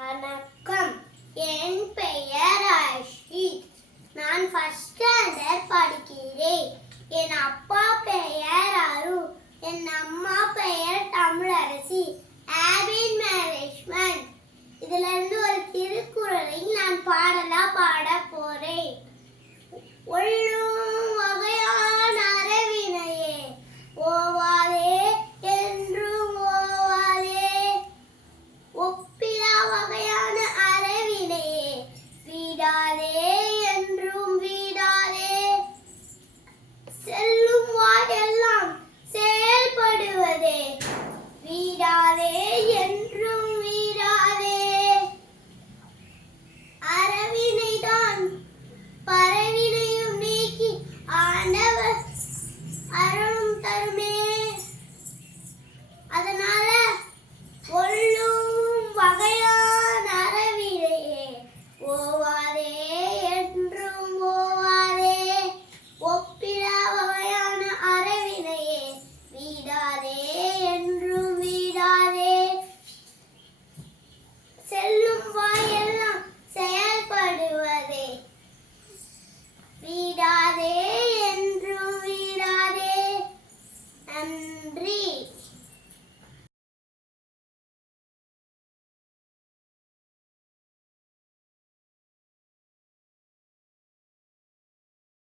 வணக்கம். என் பெயர் அஷித். நான் ஃபர்ஸ்ட் ஸ்டாண்டர்ட் படிக்கிறேன். என் அப்பா பெயர் அரு. என் அம்மா பெயர் தமிழரசி. Habit management. இதுல இருந்து ஒரு திருக்குறளை நான் பாடலா பாட போறேன். ஒள்ளும் வகையான அறவினையே ஓவாதே என்றும் ஓவாதே. ஒப்பிலா வகையான அறவினையே விடாதே